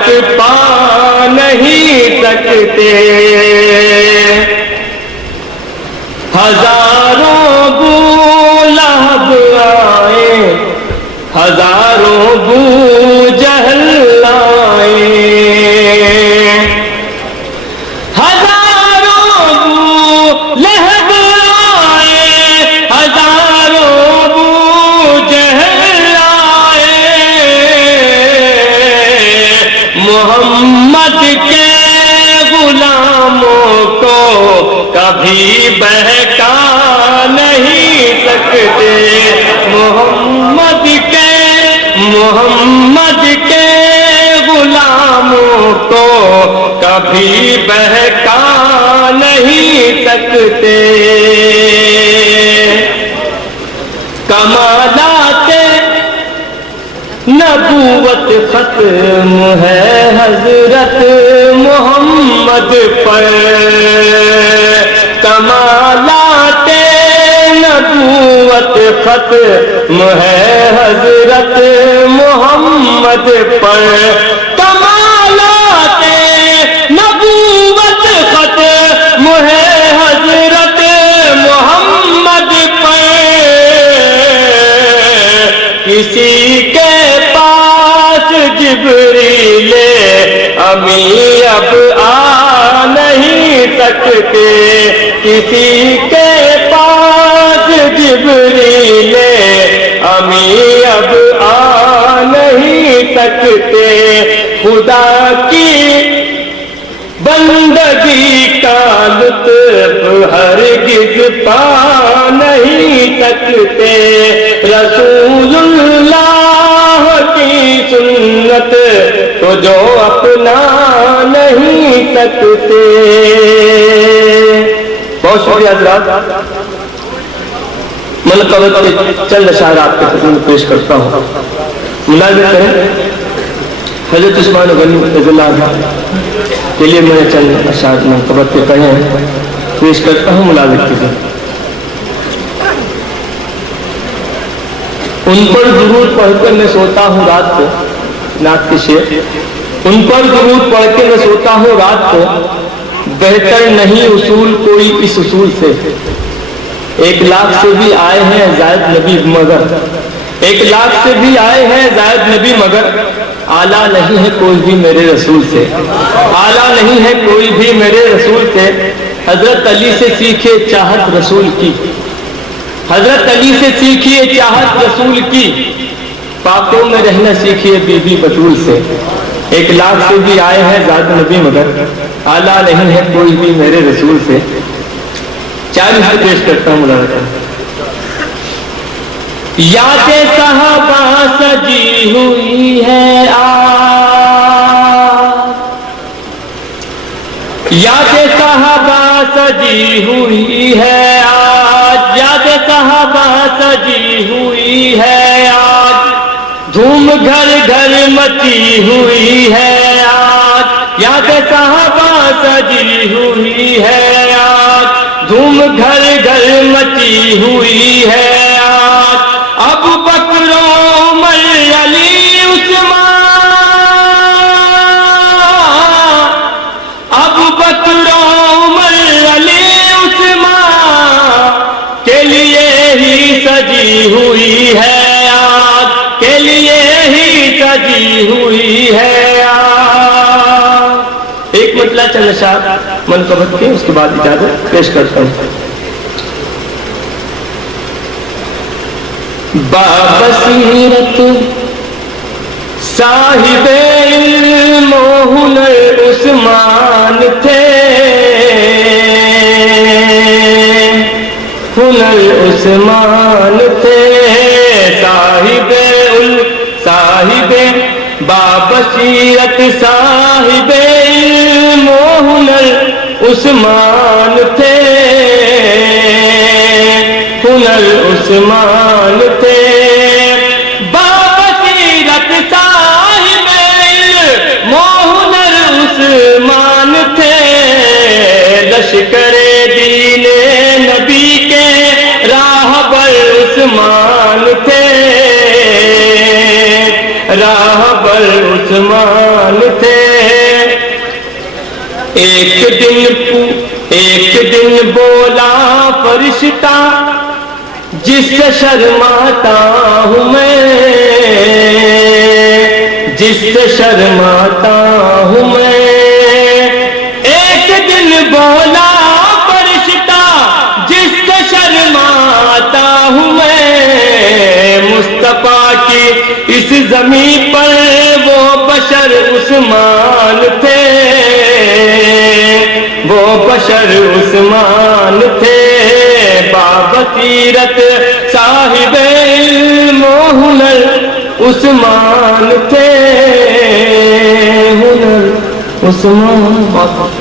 تک پا نہیں سکتے، ہزاروں بو لہب آئے، ہزاروں بو جہل آئے، ہزاروں بو لہب آئے، ہزاروں بو جہل آئے، محمد کے غلاموں کو کبھی بہکا نہیں سکتے، محمد کے غلاموں کو کبھی بہکا نہیں سکتے، کمالات نبوت ختم ہے حضرت محمد پر، کمالات نبوت ختم ہے حضرت محمد پر، کمالات نبوت ختم ہے حضرت محمد پر، کسی کے پاس جبریل امی اب آ نہیں سکتے، کسی کے پاس جبریل امی اب آ نہیں سکتے، خدا کی بندگی کا لطف ہرگز پا نہیں سکتے، رسول اللہ کی سنت کو جو اپنا نہیں سکتے۔ بہت شکریہ حضرات، منقبت کے چند اشعار آپ کے خدمت پیش کرتا ہوں، ملاحظہ کریں۔ حضرت عثمان غنی رضی اللہ عنہ کے لیے میں نے چند اشعار منقبت کے پڑھے ہیں، پیش کرتا ہوں، ملاحظہ کیجیے۔ ان پر درود پڑھ کر میں سوتا ہوں رات کو، نعت کے شعر، ان پر درود پڑھ کے میں سوتا ہوں رات کو، بہتر نہیں اصول کوئی اس اصول سے، 1,00,000 سے بھی آئے ہیں زائد نبی مگر، 1,00,000 سے بھی آئے ہیں زائد نبی مگر، اعلیٰ نہیں ہے کوئی بھی میرے رسول سے، اعلیٰ نہیں ہے کوئی بھی میرے رسول سے، حضرت علی سے سیکھے چاہت رسول کی، حضرت علی سے سیکھیے چاہت رسول کی، پاکوں میں رہنا سیکھیے بی بی بطول سے، 1,00,000 سے بھی آئے ہیں زائد نبی مگر، اعلیٰ نہیں ہے کوئی بھی میرے رسول سے۔ 40 پیش کرتا ہوں، ملاحظہ یاد صحابہ سجی ہوئی ہے یاد صحابہ سجی ہوئی ہے آج، یاد صحابہ سجی ہوئی ہے آج، دھوم گھر گھر مچی ہوئی ہے آج، یاد صحابہ سجی ہوئی ہے آج، دھوم گھر گھر مچی ہوئی ہے آج، ابو بکر عمر علی عثمان، ابو بکر عمر علی عثمان کے لیے ہی سجی ہوئی ہے آج، کے لیے ہی سجی ہوئی ہے آج۔ ایک مطلع چند اشعار منقبت کے، اس کے بعد اجازت پیش کرتا ہوں۔ بابصیرت صاحب علم و ہنر عثمان تھے، ہنر عثمان تھے، صاحب بابصیرت صاحب علم و ہنر عثمان تھے، ہنر عثمان تھے، بابصیرت صاحب علم و ہنر عثمان تھے، لشکر دین نبی کے راہبر عثمان تھے، راہبر عثمان تھے، ایک دن بولا فرشتہ جس سے شرماتا ہوں میں، جس سے شرماتا ہوں میں، ایک دن بولا فرشتہ جس سے شرماتا ہوں میں، مصطفیٰ کی اس زمین پر وہ بشر عثمان تھے، وہ بشر عثمان تھے، بابصیرت صاحب علم و ہنر عثمان تھے، ہنر عثمان